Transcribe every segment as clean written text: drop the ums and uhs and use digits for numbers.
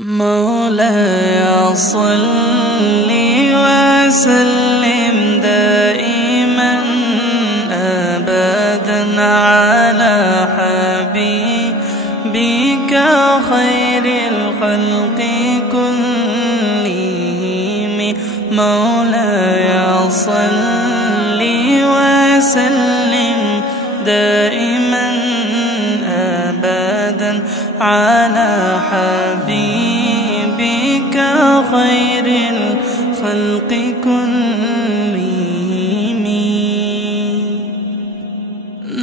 مولاي صل وسلم دائما أبدا على حبيبك خير الخلق كلهم. مولاي صل وسلم دائما أبدا على حبيبك خير الخلق كلهم.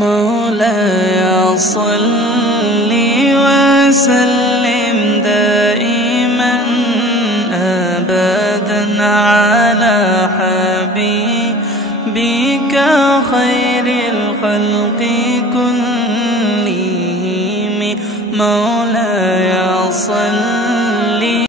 مولاي صل وسلم دائما أبدا على حبيبك خير الخلق كلهم. مولاي صل